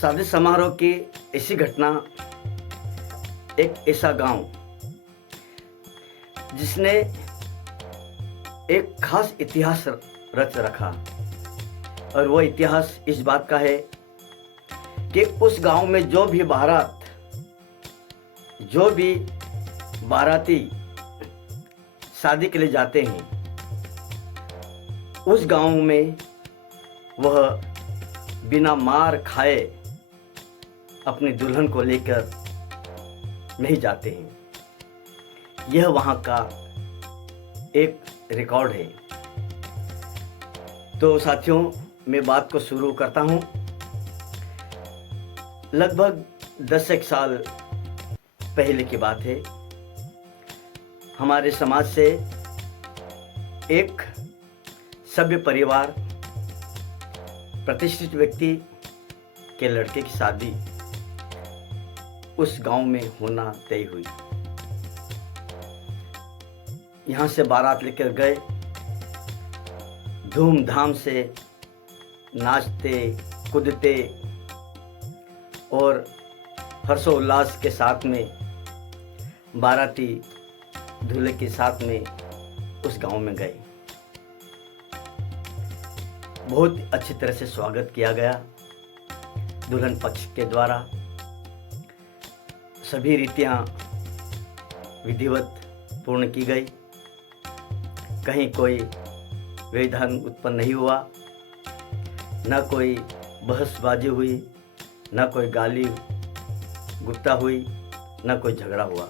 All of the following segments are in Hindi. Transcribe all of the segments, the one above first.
शादी समारोह की ऐसी घटना, एक ऐसा गांव जिसने एक खास इतिहास रच रखा। और वो इतिहास इस बात का है कि उस गांव में जो भी बाराती शादी के लिए जाते हैं, उस गांव में वह बिना मार खाए अपनी दुल्हन को लेकर नहीं जाते हैं। यह वहाँ का एक रिकॉर्ड है। तो साथियों, मैं बात को शुरू करता हूँ। लगभग 10 एक साल पहले की बात है। हमारे समाज से एक सभ्य परिवार, प्रतिष्ठित व्यक्ति के लड़के की शादी उस गांव में होना तय हुई। यहाँ से बारात लेकर गए, धूमधाम से नाचते कूदते और हर्षोल्लास के साथ में बाराती दूल्हे के साथ में उस गांव में गए। बहुत अच्छी तरह से स्वागत किया गया दुल्हन पक्ष के द्वारा। सभी रीतियां विधिवत पूर्ण की गई। कहीं कोई व्यवधान उत्पन्न नहीं हुआ, न कोई बहसबाजी हुई, न कोई गाली गुप्ता हुई, न कोई झगड़ा हुआ।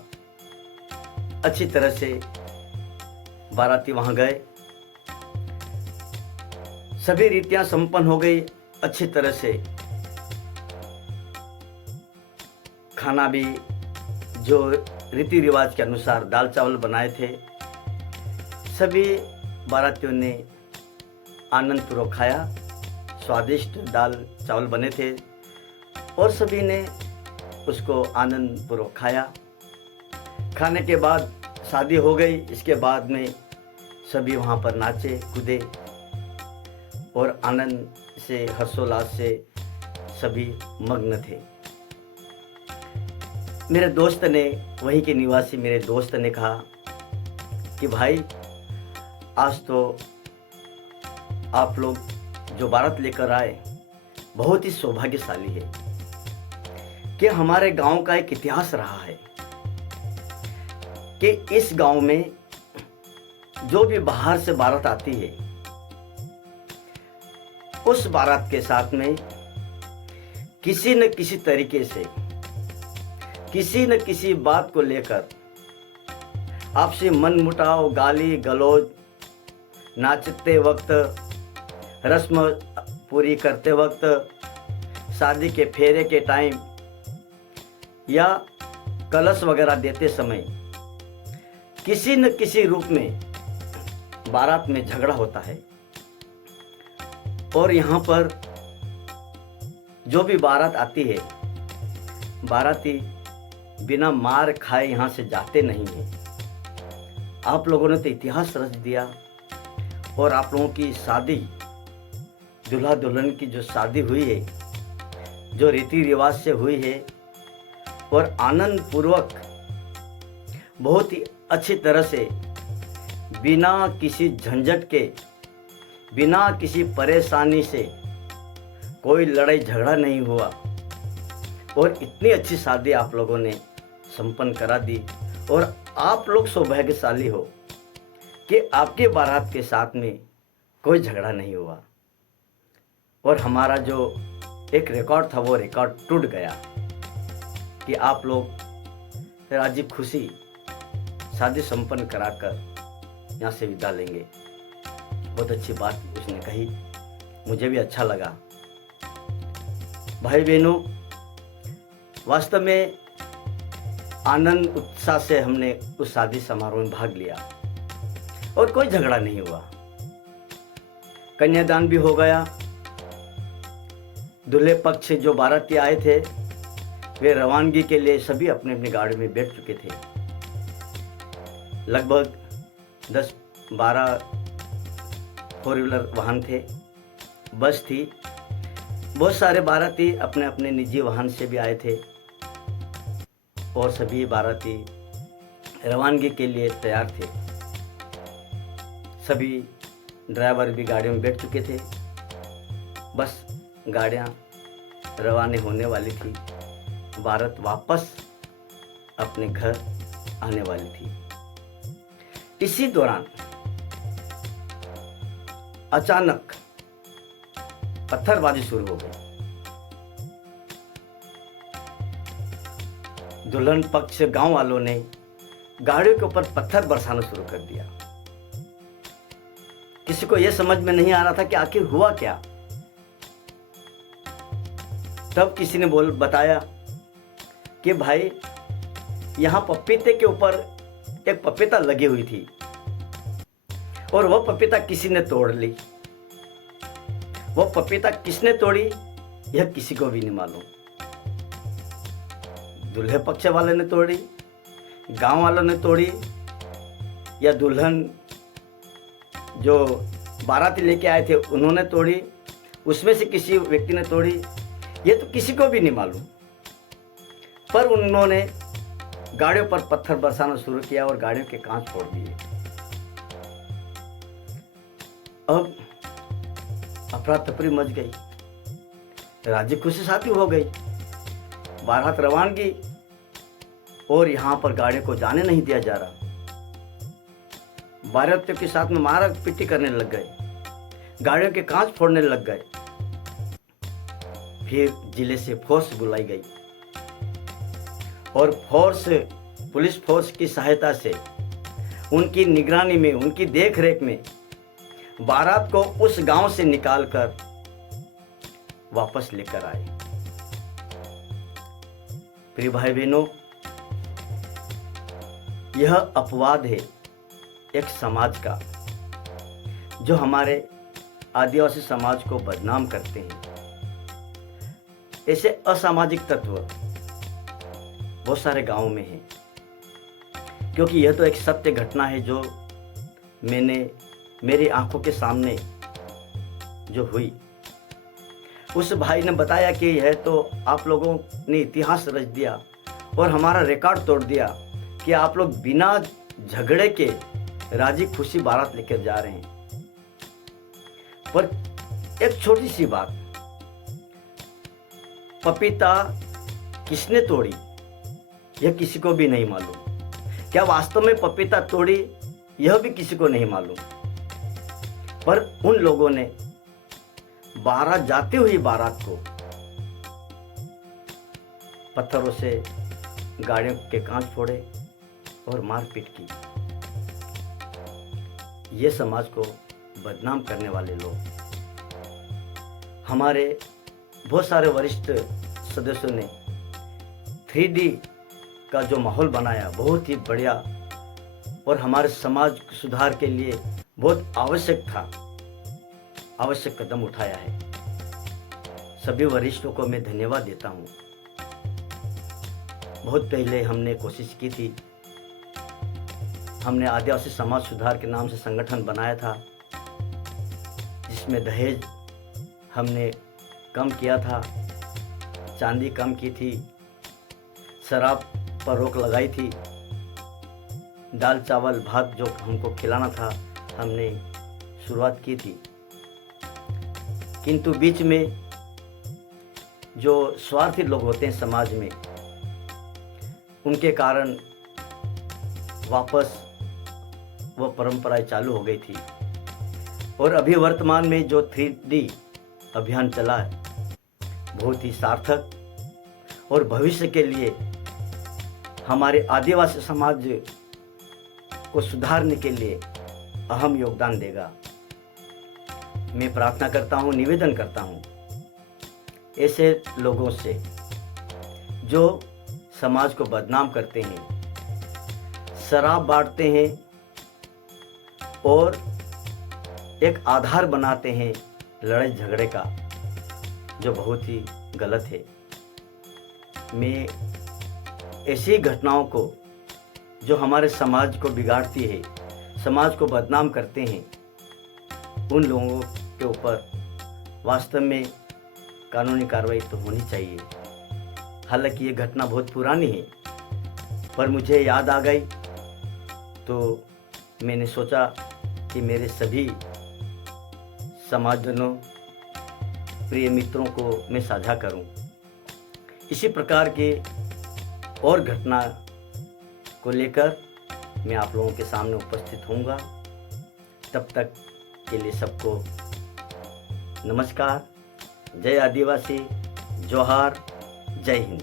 अच्छी तरह से बाराती वहाँ गए, सभी रीतियां संपन्न हो गई अच्छी तरह से। खाना भी जो रीति रिवाज के अनुसार दाल चावल बनाए थे, सभी बारातियों ने आनंदपूर्वक खाया। स्वादिष्ट दाल चावल बने थे और सभी ने उसको आनंदपूर्वक खाया। खाने के बाद शादी हो गई। इसके बाद में सभी वहाँ पर नाचे कूदे और आनंद से, हर्षोल्लास से सभी मग्न थे। मेरे दोस्त ने, वहीं के निवासी मेरे दोस्त ने कहा कि भाई, आज तो आप लोग जो बारात लेकर आए बहुत ही सौभाग्यशाली है कि हमारे गांव का एक इतिहास रहा है कि इस गांव में जो भी बाहर से बारात आती है, उस बारात के साथ में किसी न किसी तरीके से, किसी न किसी बात को लेकर आपसी मनमुटाव, गाली गलौज, नाचते वक्त, रस्म पूरी करते वक्त, शादी के फेरे के टाइम या कलश वगैरह देते समय किसी न किसी रूप में बारात में झगड़ा होता है। और यहाँ पर जो भी बारात आती है, बाराती बिना मार खाए यहाँ से जाते नहीं हैं। आप लोगों ने तो इतिहास रच दिया और आप लोगों की शादी, दूल्हा दुल्हन की जो शादी हुई है, जो रीति रिवाज से हुई है और आनंद पूर्वक बहुत ही अच्छी तरह से, बिना किसी झंझट के, बिना किसी परेशानी से, कोई लड़ाई झगड़ा नहीं हुआ और इतनी अच्छी शादी आप लोगों ने संपन्न करा दी। और आप लोग सौभाग्यशाली हो कि आपके बारात के साथ में कोई झगड़ा नहीं हुआ और हमारा जो एक रिकॉर्ड था वो रिकॉर्ड टूट गया कि आप लोग राजी खुशी शादी संपन्न कराकर यहाँ से विदा लेंगे। बहुत अच्छी बात उसने कही, मुझे भी अच्छा लगा। भाई बहनों, वास्तव में आनंद उत्साह से हमने उस शादी समारोह में भाग लिया और कोई झगड़ा नहीं हुआ। कन्यादान भी हो गया। दूल्हे पक्ष से जो बाराती आए थे, वे रवानगी के लिए सभी अपने अपनी गाड़ी में बैठ चुके थे। लगभग 10-12 फोर व्हीलर वाहन थे, बस थी। बहुत सारे बाराती अपने अपने निजी वाहन से भी आए थे और सभी बाराती रवानगी के लिए तैयार थे। सभी ड्राइवर भी गाड़ियों में बैठ चुके थे। बस गाड़ियाँ रवाना होने वाली थी। बारात वापस अपने घर आने वाली थी। इसी दौरान अचानक पत्थरबाजी शुरू हो गई। दुल्हन पक्ष गांव वालों ने गाड़ियों के ऊपर पत्थर बरसाना शुरू कर दिया। किसी को यह समझ में नहीं आ रहा था कि आखिर हुआ क्या। तब किसी ने बताया कि भाई यहां पपीते के ऊपर एक पपीता लगी हुई थी और वह पपीता किसी ने तोड़ ली। वह पपीता किसने तोड़ी यह किसी को भी नहीं मालूम। दूल्हे पक्ष वाले ने तोड़ी, गांव वालों ने तोड़ी, या दुल्हन जो बाराती लेके आए थे उन्होंने तोड़ी, उसमें से किसी व्यक्ति ने तोड़ी, ये तो किसी को भी नहीं मालूम। पर उन्होंने गाड़ियों पर पत्थर बरसाना शुरू किया और गाड़ियों के कांच फोड़ दिए। अब अफरा तफरी मच गई, राजी खुशी शादी हो गई, बारात रवानगी, और यहां पर गाड़ियों को जाने नहीं दिया जा रहा। बारातियों के साथ में मारा पिटी करने लग गए, गाड़ियों के कांच फोड़ने लग गए। फिर जिले से फोर्स बुलाई गई और पुलिस फोर्स की सहायता से, उनकी निगरानी में, उनकी देखरेख में बारात को उस गांव से निकालकर वापस लेकर आए। प्रिय भाई बहनों, यह अपवाद है एक समाज का जो हमारे आदिवासी समाज को बदनाम करते हैं। ऐसे असामाजिक तत्व बहुत सारे गांवों में हैं, क्योंकि यह तो एक सत्य घटना है जो मेरी आंखों के सामने जो हुई। उस भाई ने बताया कि यह तो आप लोगों ने इतिहास रच दिया और हमारा रिकॉर्ड तोड़ दिया कि आप लोग बिना झगड़े के राजी खुशी बारात लेकर जा रहे हैं। पर एक छोटी सी बात, पपीता किसने तोड़ी यह किसी को भी नहीं मालूम। क्या वास्तव में पपीता तोड़ी यह भी किसी को नहीं मालूम। पर उन लोगों ने बारात जाती हुई बारात को पत्थरों से गाड़ियों के कांच फोड़े और मारपीट की। ये समाज को बदनाम करने वाले लोग, हमारे बहुत सारे वरिष्ठ सदस्यों ने 3D का जो माहौल बनाया बहुत ही बढ़िया और हमारे समाज सुधार के लिए बहुत आवश्यक कदम उठाया है। सभी वरिष्ठों को मैं धन्यवाद देता हूँ। बहुत पहले हमने कोशिश की थी, हमने आदिवासी समाज सुधार के नाम से संगठन बनाया था, जिसमें दहेज हमने कम किया था, चांदी कम की थी, शराब पर रोक लगाई थी, दाल चावल भात जो हमको खिलाना था हमने शुरुआत की थी। किंतु बीच में जो स्वार्थी लोग होते हैं समाज में, उनके कारण वापस वह परंपराएं चालू हो गई थी। और अभी वर्तमान में जो 3D अभियान चला है बहुत ही सार्थक और भविष्य के लिए हमारे आदिवासी समाज को सुधारने के लिए अहम योगदान देगा। मैं प्रार्थना करता हूँ, निवेदन करता हूँ ऐसे लोगों से जो समाज को बदनाम करते हैं, शराब बांटते हैं और एक आधार बनाते हैं लड़ाई झगड़े का, जो बहुत ही गलत है। मैं ऐसी घटनाओं को जो हमारे समाज को बिगाड़ती है, समाज को बदनाम करते हैं, उन लोगों के ऊपर वास्तव में कानूनी कार्रवाई तो होनी चाहिए। हालांकि ये घटना बहुत पुरानी है, पर मुझे याद आ गई तो मैंने सोचा कि मेरे सभी समाजजनों, प्रिय मित्रों को मैं साझा करूं। इसी प्रकार के और घटना को लेकर मैं आप लोगों के सामने उपस्थित होऊंगा। तब तक के लिए सबको नमस्कार, जय आदिवासी, जोहार, जय हिंद।